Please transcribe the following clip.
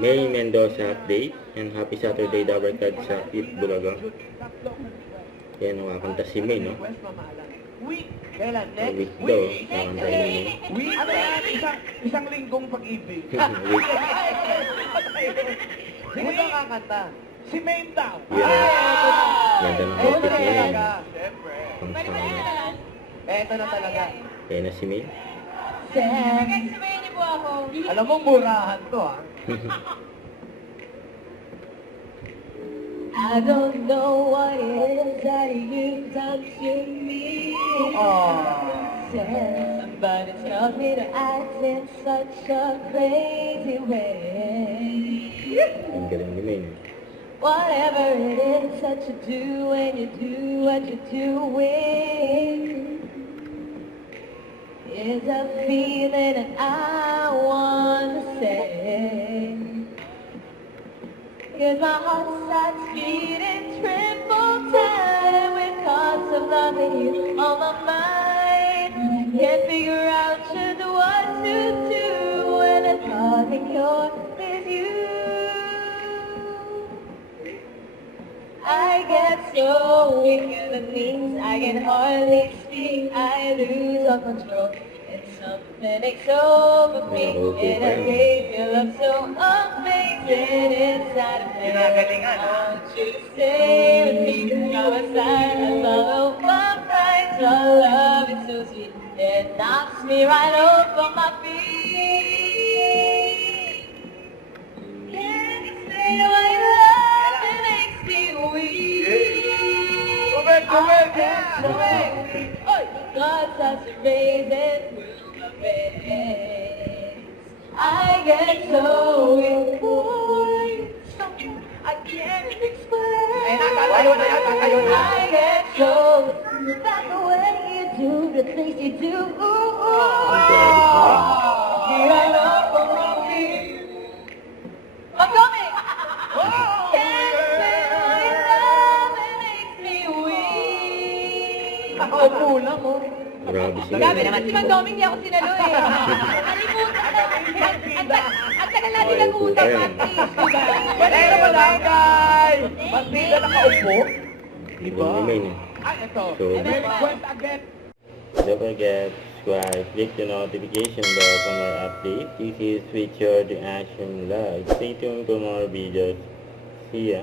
May Mendoza update and happy Saturday Dabarkad sa Eat Bulaga. Yan, nakakanta si May, no? Kailan? Sa Next week daw, kakanta ni May. week? Ano yan? Isang linggong pag-ibig. Week. Sino ba kakanta? Si Maine daw. Yan. Ganda ng outfit niya yan. Siyempre. Pang sana. Eto na talaga. Kaya na si May. Guys, sabayin niyo po ako. Alam mo, murahan to ah. I don't know what it is that you've done to me. But it's caused me to act in such a crazy way. Ang galing ni May. Whatever it is that you do when you do what you're doing is a feeling that I want to say. Cause my heart starts beating triple time with thoughts of loving you on my mind. Can't figure out just what to do when the thought that you're with you. I get so weak in the knees, I can hardly speak, I lose all control. And something takes over me, and a crazy love so amazing inside of me. Ginagalingan, ha? I want you to stay with me, by my side, I follow my price, your love is so sweet, it knocks me right over my feet. Can't explain why love it makes me weak. God such a raisin through my veins. I get so weak, boy, something I can't explain. I get so that's the way you do the things you do. Here I know for me. I'm coming. Can't explain why love it makes me weak. Ako muna mo. Grabe si Grabe May. naman si Mang Doming, di ako sinalo eh. Nalimutan na. Ang tagal natin nag-uusap, Patrice, diba? Pero mo lang, guys! Pantila nakaupo. Diba? Ni May, no? Ay, ito. So, Request again. don't forget to subscribe, click the notification bell for more updates. This is Featured Action Live. Stay tuned for more videos. See ya.